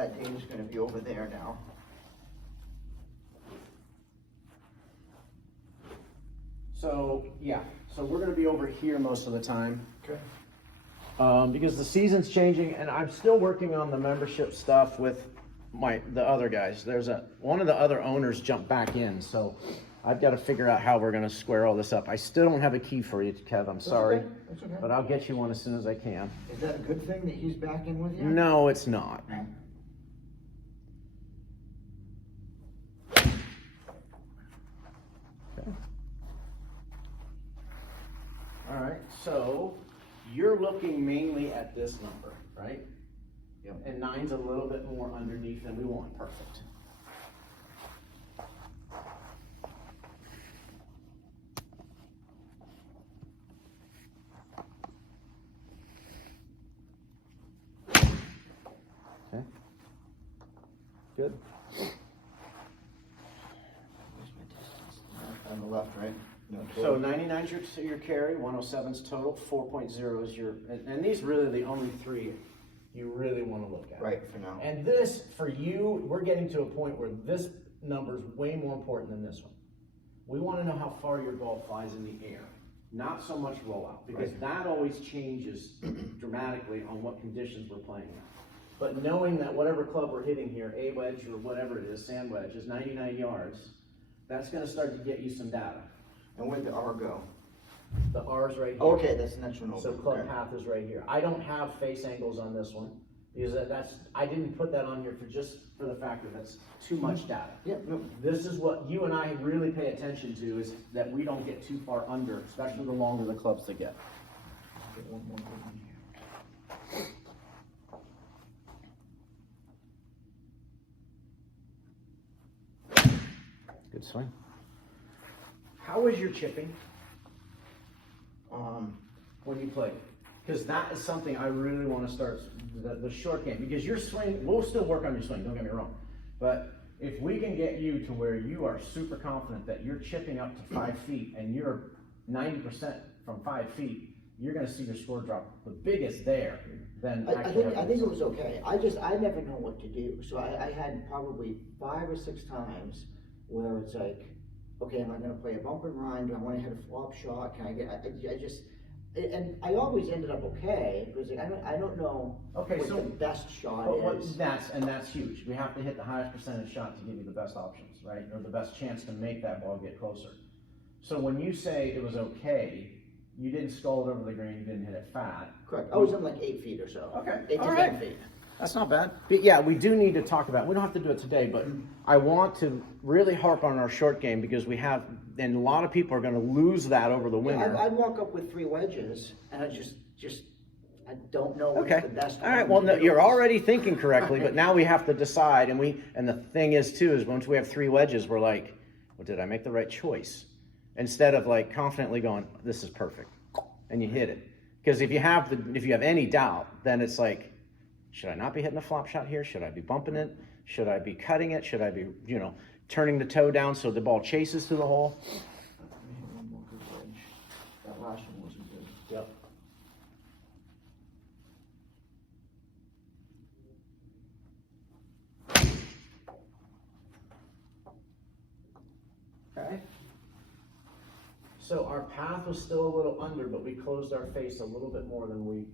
that data's gonna be over there now. So, yeah, so we're gonna be over here most of the time. Okay. Because the season's changing, and I'm still working on the membership stuff with the other guys. One of the other owners jumped back in, so I've got to figure out how we're gonna square all this up. I still don't have a key for you, Kev, I'm sorry. Okay. That's okay. But I'll get you one as soon as I can. Is that a good thing that he's back in with you? No, it's not. No. Okay. All right, so you're looking mainly at this number, right? Yep. And 9's a little bit more underneath than we want. Perfect. Okay. Good. On the left, right? No, So 99 is your carry, 107's total, 4.0 is your, and these really are the only three you really want to look at. right, for now. And this, for you, we're getting to a point where this number is way more important than this one. We want to know how far your ball flies in the air, not so much rollout, because that always changes dramatically on what conditions we're playing in. But knowing that whatever club we're hitting here, a wedge or whatever it is, sand wedge, is 99 yards, that's going to start to get you some data. And where'd the R go? The R's right here. Okay, that's the next one over. So club Okay. path is right here. I don't have face angles on this one because I didn't put that on here for the fact that that's too much data. Yeah, no, This is what you and I really pay attention to, is that we don't get too far under, especially the longer the clubs they get. get one more good one here. Good swing. How is your chipping when you play? Because that is something I really want to start, the short game. Because your swing, we'll still work on your swing, don't get me wrong. But if we can get you to where you are super confident that you're chipping up to 5 feet and you're 90% from 5 feet, you're going to see your score drop the biggest there than I think it was okay. I never know what to do. So I had probably 5 or 6 times where it's like, okay, am I gonna play a bump and rhyme? Do I wanna hit a flop shot? Can I get, and I always ended up okay, because like, I don't know what the best shot is. That's huge. We have to hit the highest percentage shot to give you the best options, right? Or the best chance to make that ball get closer. So when you say it was okay, you didn't skull it over the green, you didn't hit it fat. Correct. I was in like 8 feet or so. Okay. 8 to All 10 right. feet. That's not bad. But yeah, we do need to talk about, we don't have to do it today, but I want to really harp on our short game because we have, and a lot of people are going to lose that over the winter. I'd walk up with 3 wedges, and I just I don't know what's Okay. the best. All right. one Well, to no, you're do. already thinking correctly, but now we have to decide. And the thing is too, is once we have 3 wedges, we're like, well, did I make the right choice? Instead of like confidently going, this is perfect, and you hit it. Because if you have any doubt, then it's like, should I not be hitting a flop shot here? Should I be bumping it? Should I be cutting it? Should I be, turning the toe down so the ball chases to the hole? Let me hit one more good wedge. That last one wasn't good. Yep. Okay. So our path was still a little under, but we closed our face a little bit more than we.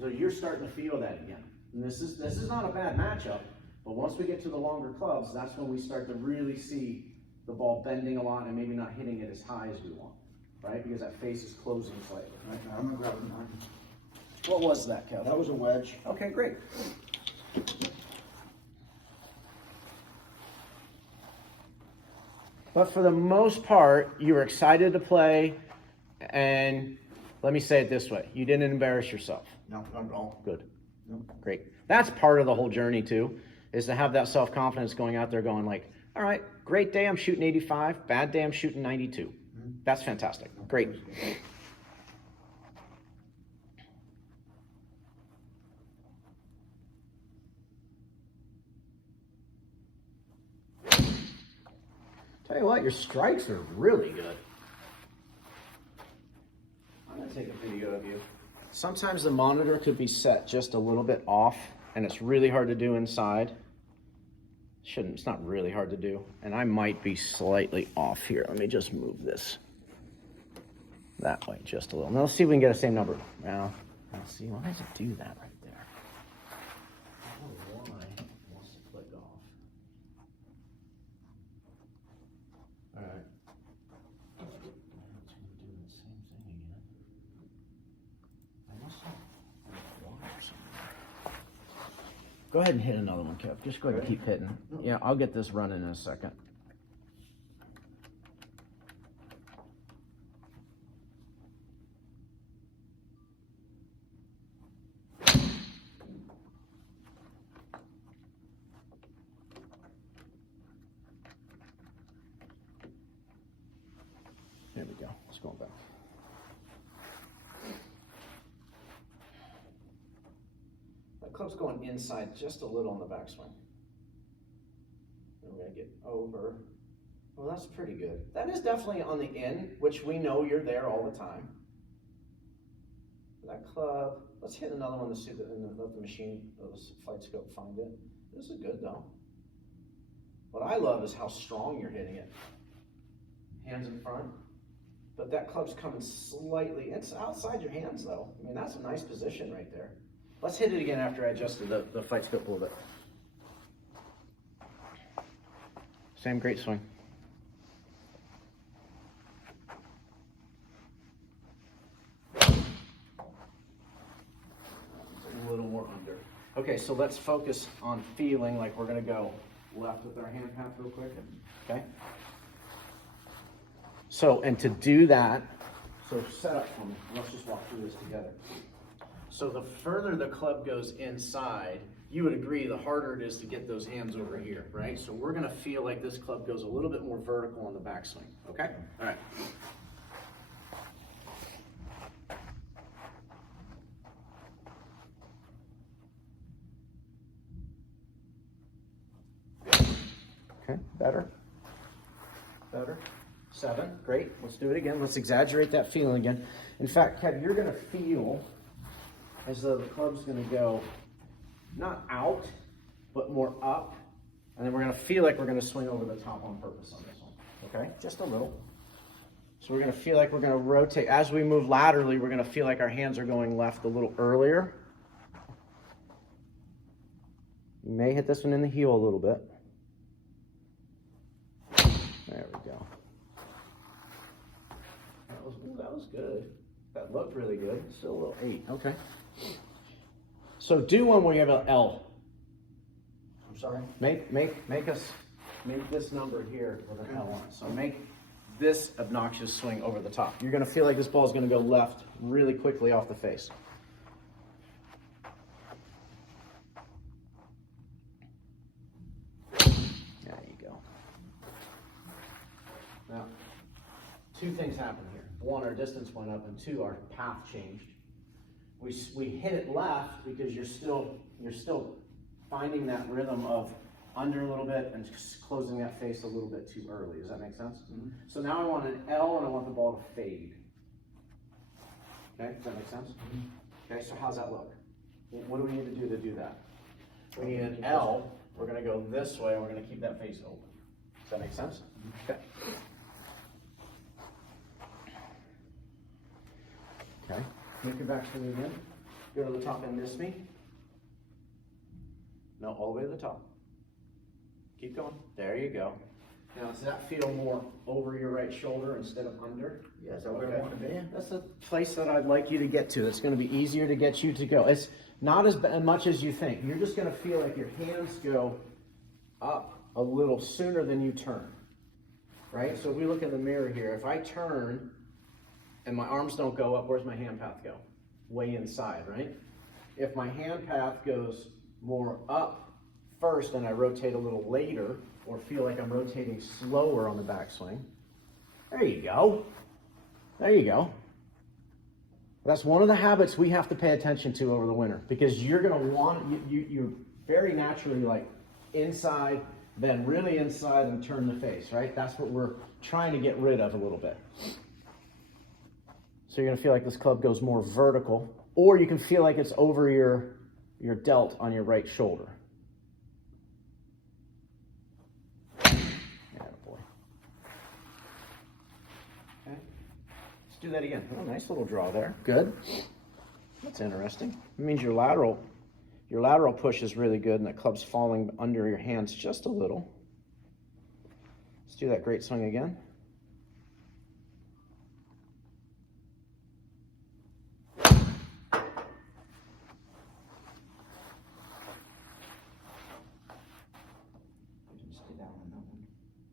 So you're starting to feel that again. And this is not a bad matchup, but once we get to the longer clubs, that's when we start to really see the ball bending a lot and maybe not hitting it as high as we want, right? Because that face is closing slightly. Right, I'm gonna grab a 9. What was that, Kev? That was a wedge. Okay, great. But for the most part, you were excited to play, and let me say it this way, you didn't embarrass yourself. No, not at all. Good. No. Great. That's part of the whole journey too, is to have that self-confidence going out there going like, all right, great day, I'm shooting 85, bad day, I'm shooting 92. Mm-hmm. That's fantastic. Great. Tell you what, your strikes are really good. I'm gonna take a video of you. Sometimes the monitor could be set just a little bit off and it's really hard to do inside. It's not really hard to do. And I might be slightly off here. Let me just move this that way just a little. Now let's see if we can get the same number. Now, let's see, why does it do that right there? I don't know why it wants to click off. All right. It's going to do the same thing again. I must have water somewhere. Go ahead and hit another one, Kev. Just go ahead and keep hitting. Yeah, I'll get this running in a second. There we go. Let's go back. That club's going inside just a little on the backswing. And we're going to get over. Well, that's pretty good. That is definitely on the in, which we know you're there all the time. That club, let's hit another one to see let the machine, the flight scope find it. This is good though. What I love is how strong you're hitting it. Hands in front. But that club's coming slightly, it's outside your hands though. I mean, that's a nice position right there. Let's hit it again after I adjusted the flight scope a little bit. Same great swing. A little more under. Okay, so let's focus on feeling like we're gonna go left with our hand path real quick, okay? So, and to do that, so set up for me. Let's just walk through this together. So the further the club goes inside, you would agree the harder it is to get those hands over here, right? So we're gonna feel like this club goes a little bit more vertical on the backswing, okay? All right. Okay, better. Better. 7, great. Let's do it again. Let's exaggerate that feeling again. In fact, Kev, you're gonna feel as though the club's gonna go not out, but more up. And then we're gonna feel like we're gonna swing over the top on purpose on this one, okay? Just a little. So we're gonna feel like we're gonna rotate. As we move laterally, we're gonna feel like our hands are going left a little earlier. You may hit this one in the heel a little bit. There we go. That was good. That looked really good. Still a little 8. Okay. So do one where you have an L. I'm sorry? Make this number here with an L on it. So make this obnoxious swing over the top. You're going to feel like this ball is going to go left really quickly off the face. There you go. Now, 2 things happen here. 1, our distance went up, and 2, our path changed. We hit it left because you're still finding that rhythm of under a little bit and just closing that face a little bit too early. Does that make sense? Mm-hmm. So now I want an L and I want the ball to fade. Okay, does that make sense? Mm-hmm. Okay, so how's that look? What do we need to do that? We need an L. We're going to go this way and we're going to keep that face open. Does that make sense? Mm-hmm. Okay. Okay, make your backswing again. Go to the top and miss me. No, all the way to the top. Keep going. There you go. Now, does that feel more over your right shoulder instead of under? Yeah, is that where I want to be? That's a place that I'd like you to get to. It's going to be easier to get you to go. It's not as much as you think. You're just going to feel like your hands go up a little sooner than you turn. Right? So if we look in the mirror here, if I turn and my arms don't go up, where's my hand path go? Way inside, right? If my hand path goes more up first and I rotate a little later, or feel like I'm rotating slower on the backswing, there you go. There you go. That's one of the habits we have to pay attention to over the winter, because you're going to want, you very naturally like inside, then really inside and turn the face, right? That's what we're trying to get rid of a little bit. So you're going to feel like this club goes more vertical, or you can feel like it's over your your delt on your right shoulder. Attaboy. Okay. Let's do that again. Oh, nice little draw there. Good. That's interesting. It means your lateral push is really good and the club's falling under your hands just a little. Let's do that great swing again.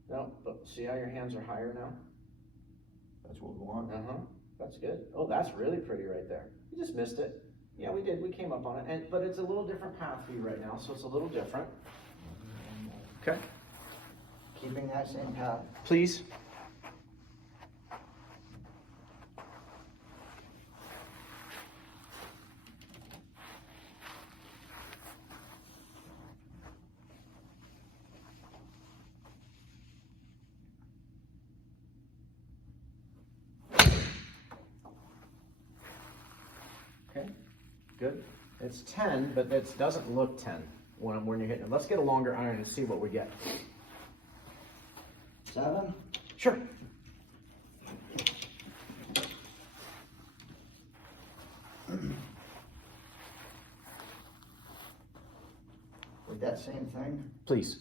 No, but see how your hands are higher now? That's what we want. That's good. Oh, that's really pretty right there. You just missed it. Yeah, we did. We came up on it. But it's a little different path for you right now, so it's a little different. Okay. Keeping that same path. Please. Okay, good. It's 10, but it doesn't look 10 when you're hitting it. Let's get a longer iron and see what we get. 7? Sure. With that same thing? Please.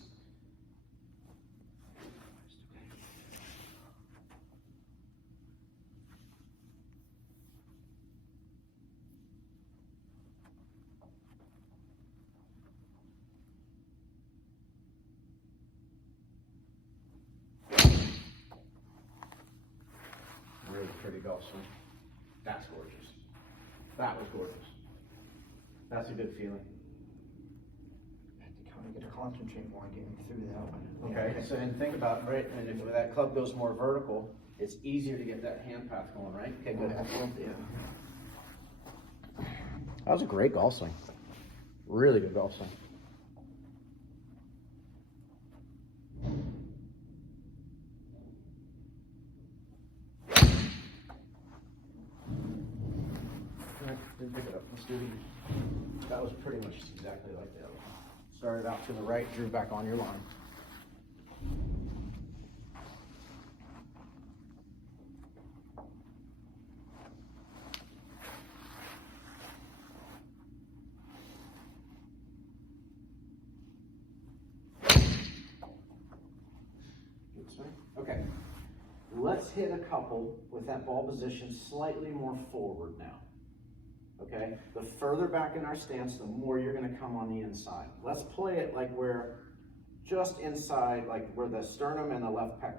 Really pretty golf swing. That's gorgeous. That was gorgeous. That's a good feeling. I have to kind of get to concentrate more on getting through that one. Okay, so then think about it, right? And if that club goes more vertical, it's easier to get that hand path going, right? Okay, good. Yeah. That was a great golf swing. Really good golf swing. Didn't pick it up. Let's do it again. That was pretty much exactly like the other one. Started out to the right, drew back on your line. Good swing. Okay. Let's hit a couple with that ball position slightly more forward now. Okay, the further back in our stance, the more you're going to come on the inside. Let's play it like we're just inside, like where the sternum and the left pec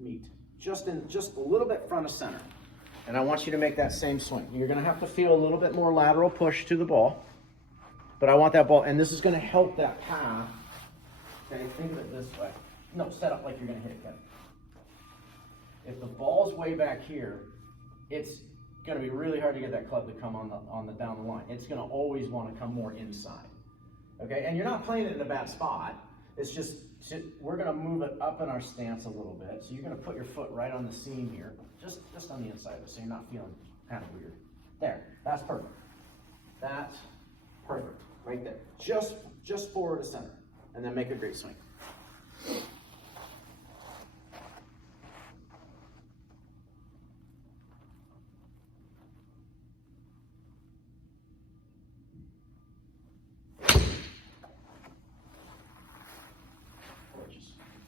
meet. Just a little bit front of center. And I want you to make that same swing. You're going to have to feel a little bit more lateral push to the ball. But I want that ball, and this is going to help that path. Okay, think of it this way. No, set up like you're going to hit it, Kevin. If the ball's way back here, it's going to be really hard to get that club to come on the down the line. It's going to always want to come more inside. Okay, and you're not playing it in a bad spot. It's just we're going to move it up in our stance a little bit. So you're going to put your foot right on the seam here, just on the inside of it, so you're not feeling kind of weird. There, that's perfect. That's perfect, right there. Just forward to center, and then make a great swing.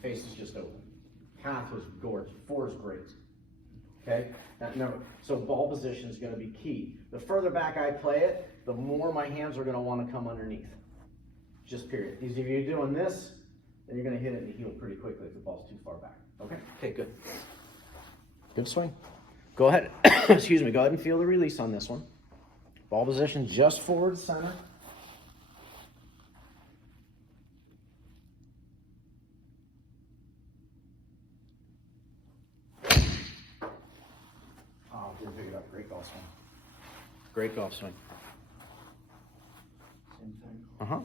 Face is just open. Path was gorgeous. 4 is great. Okay? Now, remember, so ball position is going to be key. The further back I play it, the more my hands are going to want to come underneath. Just period. Because if you're doing this, then you're going to hit it in the heel pretty quickly if the ball's too far back. Okay? Okay, good. Good swing. Go ahead. Excuse me. Go ahead and feel the release on this one. Ball position just forward center. Pick it up. Great golf swing. Great golf swing. Same thing. Uh-huh.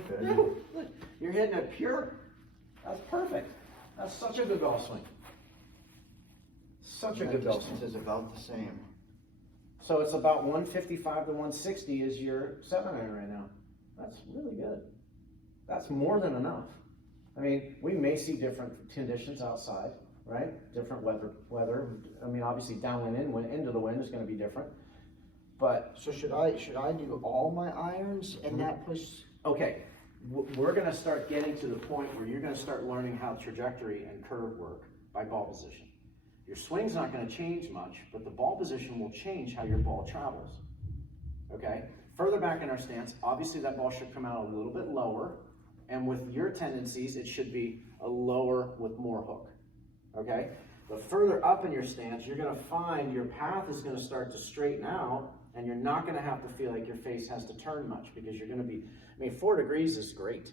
feels good. Look, you're hitting it pure. That's perfect. That's such a good golf swing. Such a good golf distance swing. is about the same. So it's about 155 to 160 is your 7-iron right now. That's really good. That's more than enough. I mean, we may see different conditions outside, right? Different weather. I mean, obviously downwind, into the wind is going to be different. But So should I do all my irons in that push? okay, we're going to start getting to the point where you're going to start learning how trajectory and curve work by ball position. Your swing's not going to change much, but the ball position will change how your ball travels. Okay? Further back in our stance, obviously that ball should come out a little bit lower, and with your tendencies, it should be a lower with more hook. Okay? The further up in your stance, you're going to find your path is going to start to straighten out, and you're not going to have to feel like your face has to turn much because you're going to be, 4 degrees is great.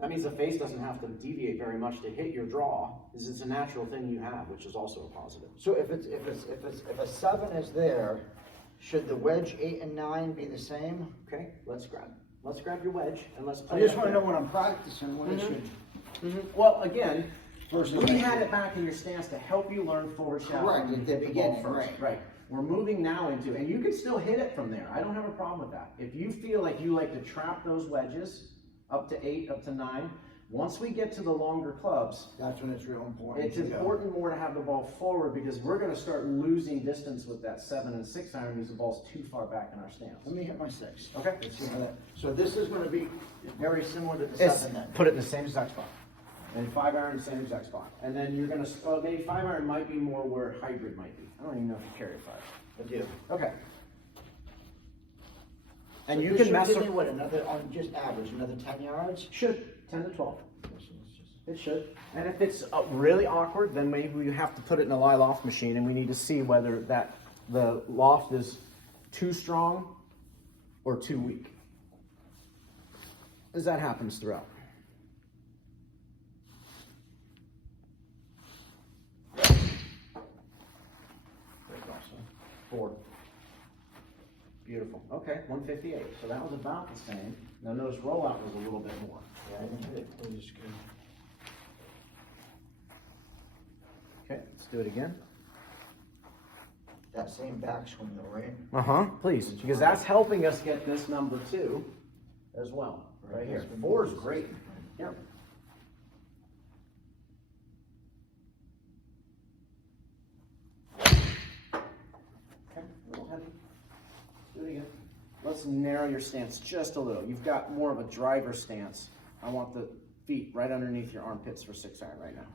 That means the face doesn't have to deviate very much to hit your draw. It's a natural thing you have, which is also a positive. So if a 7 is there, should the wedge 8 and 9 be the same? Okay, let's grab your wedge and let's play. I just that want to know there. when I'm practicing when it should. Well, again, Versus we right had here. it back in your stance to help you learn forward shot. Correct, when you at the hit the ball beginning, first. Right. We're moving now into, and you can still hit it from there. I don't have a problem with that. If you feel like you like to trap those wedges up to 8, up to 9, once we get to the longer clubs, That's when it's real important. it's important more to have the ball forward because we're going to start losing distance with that 7 and 6 iron because the ball's too far back in our stance. Let me hit my 6. Okay. Let's see how that. So this is going to be very similar to the It's, 7 then. put it in the same exact spot. And 5 iron, same exact spot. And then you're going to, maybe 5 iron might be more where hybrid might be. I don't even know if you carry a 5. I do. Okay. And So you this can should mess give me with, what, another, on just average, another 10 yards? should, 10 to 12. So let's just- It should. And if it's really awkward, then maybe we have to put it in a lie loft machine and we need to see whether the loft is too strong or too weak. As that happens throughout. Great golf swing. 4. Beautiful. Okay, 158. So that was about the same. Now notice rollout was a little bit more. Yeah, I didn't hit it. It was good. Okay, let's do it again. That same backswing though, right? Please, because that's helping us get this number 2 as well, right here. 4 is great. Yep. Okay, a little heavy. Let's do it again. Let's narrow your stance just a little. You've got more of a driver stance. I want the feet right underneath your armpits for 6 iron right now.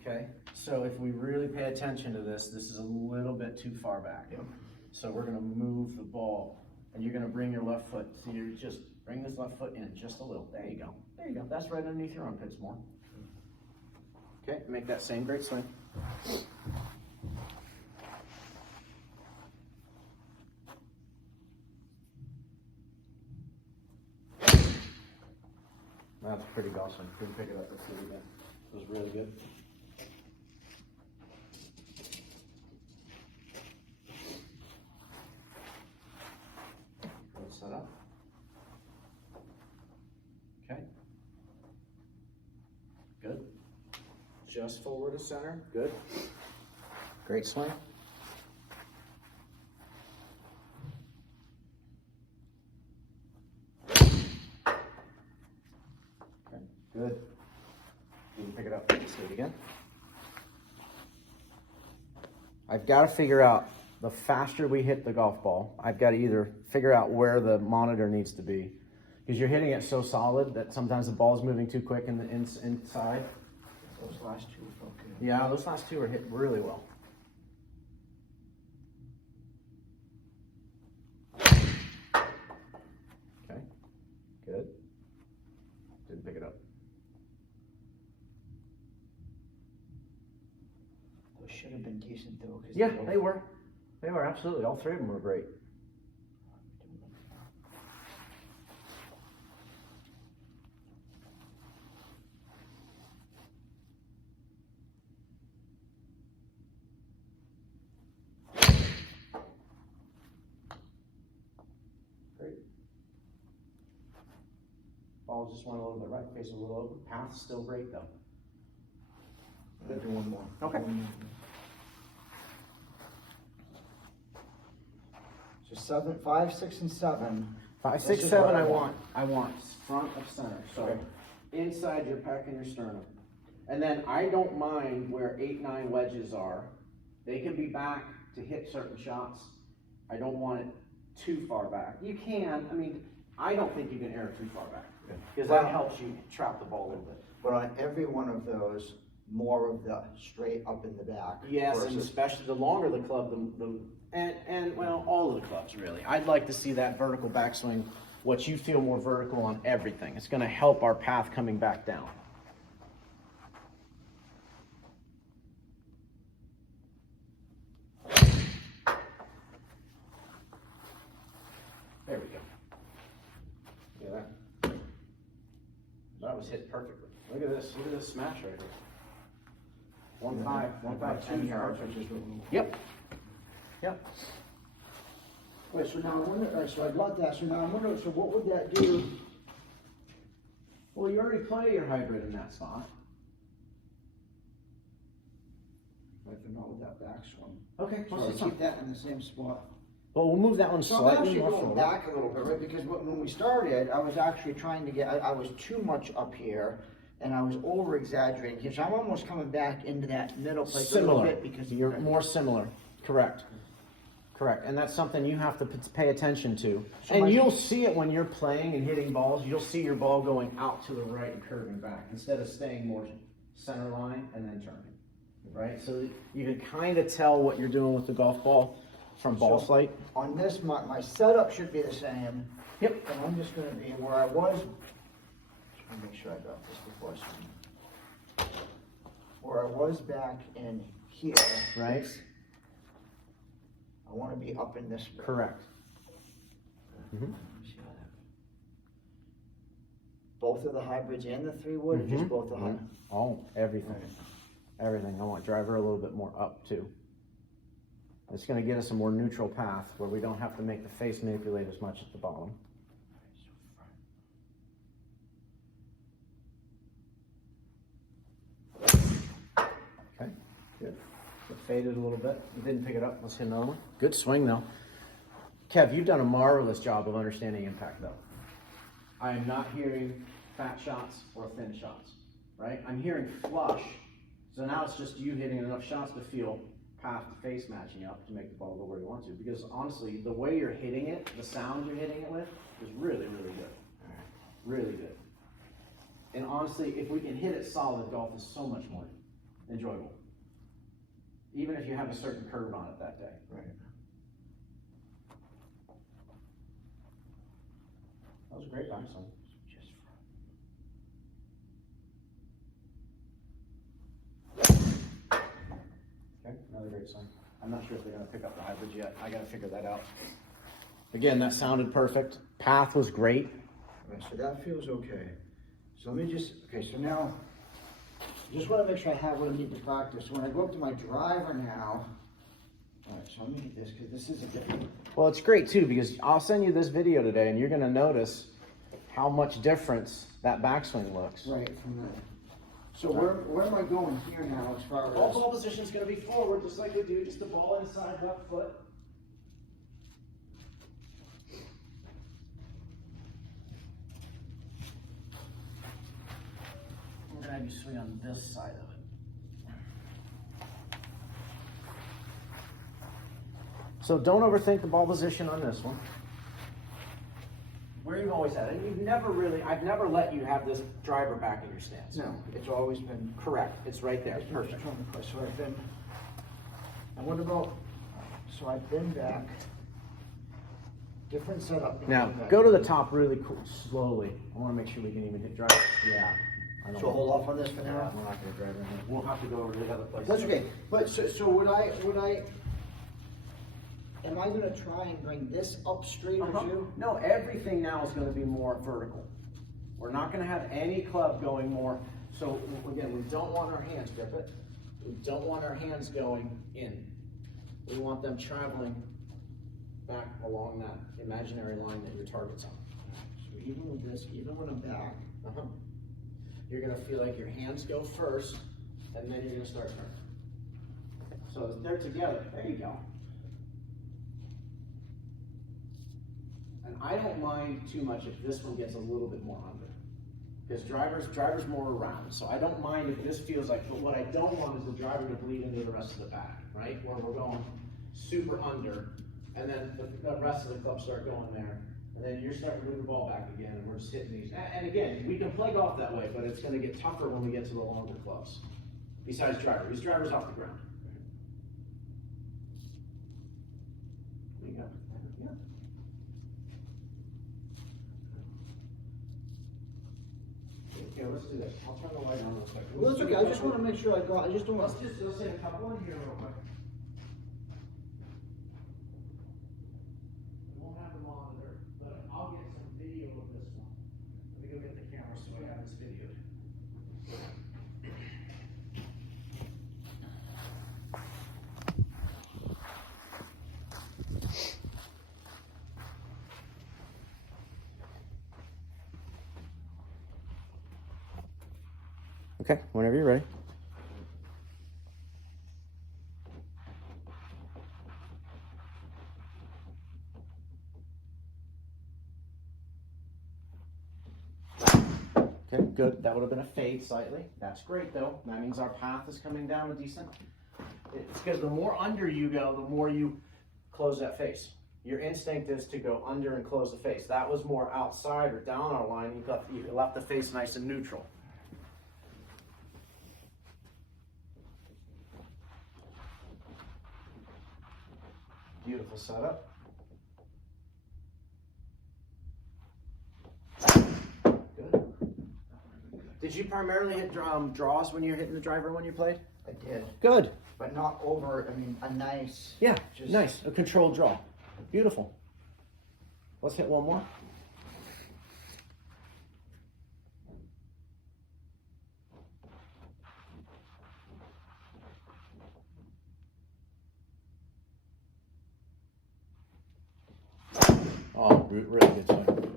Okay, so if we really pay attention to this, this is a little bit too far back. Yep. So we're gonna move the ball, and you're gonna bring your left foot, so you're just, bring this left foot in just a little. There you go, there you go. That's right underneath your armpits more. Okay, make that same great swing. That's a pretty golf swing. Couldn't pick it up. Let's do it again. It was really good. Good setup. Okay. Good. Just forward to center. Good. Great swing. Okay. Good. You can pick it up. Let's do it again. I've got to figure out, the faster we hit the golf ball, I've got to either figure out where the monitor needs to be, because you're hitting it so solid that sometimes the ball's moving too quick in the inside. Those last 2 felt good. Yeah, those last 2 are hit really well. Okay, good. Didn't pick it up. Those should have been decent though. 'Cause Yeah, they were. They were, absolutely. All 3 of them were great. ball just went a little bit right, face a little over. Path's still great though. I'll do one more. Okay. One more. So 7, 5, 6, and 7. 5, This 6, is 7. what I want front of center. So Okay. inside your pec and your sternum. And then I don't mind where 8, 9 wedges are. They can be back to hit certain shots. I don't want it too far back. You can, I mean, I don't think you can err too far back. Because that helps you trap the ball a little bit. But on every one of those, more of the straight up in the back. Yes, and versus- especially the longer the club, and well, all of the clubs really. I'd like to see that vertical backswing, what you feel more vertical on everything. It's gonna help our path coming back down. There we go. Yeah, that was hit perfectly. Look at this smash right here. 1, 5, 1, 5, 2 yards, perfect. which is what we- Yep. Yep. Wait, so now I wonder, so I got that, so now I wonder, so what would that do? Well, you already play your hybrid in that spot. If not with that backswing. Okay. So keep that in the same spot. Well, we'll move that one So I'm slightly actually more going forward. back a little bit, right, because when we started, I was actually trying to get, I was too much up here, and I was over exaggerating here, so I'm almost coming back into that middle place a little Similar. bit because. You're more similar. Correct. Correct. And that's something you have to pay attention to. So And my- you'll see it when you're playing and hitting balls. You'll see your ball going out to the right and curving back instead of staying more center line and then turning. Right? So you can kind of tell what you're doing with the golf ball from ball So- flight. On this, my setup should be the same. Yep. And I'm just gonna be where I was, just wanna make sure I got this before I swing. Where I was back in here. Right? I wanna be up in this. Correct. Let me see how that- Both of the hybrids and the 3-wood, or just both the hybrids? Oh, everything. Everything. I want driver a little bit more up too. It's going to get us a more neutral path where we don't have to make the face manipulate as much at the bottom. Okay, good. It faded a little bit. You didn't pick it up. Let's hit another one. Good swing though. Kev, you've done a marvelous job of understanding impact though. I am not hearing fat shots or thin shots, right? I'm hearing flush. So now it's just you hitting enough shots to feel path to face matching up to make the ball go where you want to. Because honestly, the way you're hitting it, the sound you're hitting it with, is really, really good. Really good. And honestly, if we can hit it solid, golf is so much more enjoyable. Even if you have a certain curve on it that day. Right. That was a great backswing. Just Okay, another great swing. I'm not sure if they're gonna pick up the hybrid yet. I gotta figure that out. Again, that sounded perfect. Path was great. Right, so that feels okay. So let me just, okay, so now, just wanna make sure I have what I need to practice. When I go up to my driver now, all right, so let me get this, because this is a different. Well, it's great too, because I'll send you this video today and you're gonna notice how much difference that backswing looks. Right, from the, so where am I going here now as far All as? ball position's gonna be forward, just like we do, just the ball inside left foot. I'm gonna have you swing on this side of it. So don't overthink the ball position on this one. Where you've always had it, and you've never really, I've never let you have this driver back in your stance. No, it's always been. Correct, it's right there, I'm just perfect. trying to push, so I've been, and what about, so I've been back, different setup. Now, go to the top really slowly. I wanna make sure we can even hit drive. Yeah. I don't So know. hold off on this for Yeah, now? we're not gonna drive in here. We'll have to go over to the other place. That's okay, but so would I, am I gonna try and bring this up straight as you? No, everything now is gonna be more vertical. We're not gonna have any club going more, so again, we don't want our hands, grip it. We don't want our hands going in. We want them traveling back along that imaginary line that your target's on. So even with this, even when I'm back, Uh-huh. You're gonna feel like your hands go first, and then you're gonna start turning. So they're together. There you go. And I don't mind too much if this one gets a little bit more under. Because driver's more around. So I don't mind if this feels like, but what I don't want is the driver to bleed into the rest of the back, right? Where we're going super under, and then the rest of the clubs start going there. And then you're starting to move the ball back again, and we're just hitting these. And again, we can play golf that way, but it's gonna get tougher when we get to the longer clubs. Besides driver, these driver's off the ground. There you go. Yeah. Okay, let's do this. I'll turn the light on real quick. Well, that's okay, I just wanna make sure I got, I just don't want. Let's hit a couple in here real quick. We won't have the monitor, but I'll get some video of this one. Let me go get the camera so I have this videoed. Okay, whenever you're ready. Okay, good. That would have been a fade slightly. That's great though. That means our path is coming down a decent. It's because the more under you go, the more you close that face. Your instinct is to go under and close the face. That was more outside or down our line. You left the face nice and neutral. Beautiful setup. Good. Did you primarily hit draws when you're hitting the driver when you played? I did, Good. but not over, I mean, a nice. Yeah, Just- nice. A controlled draw. Beautiful. Let's hit one more. Oh, really good swing.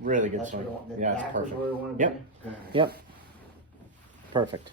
Really good That's swing. where I want- Yeah, it's back is perfect. where I wanna Yep. be. Okay. Yep. Perfect.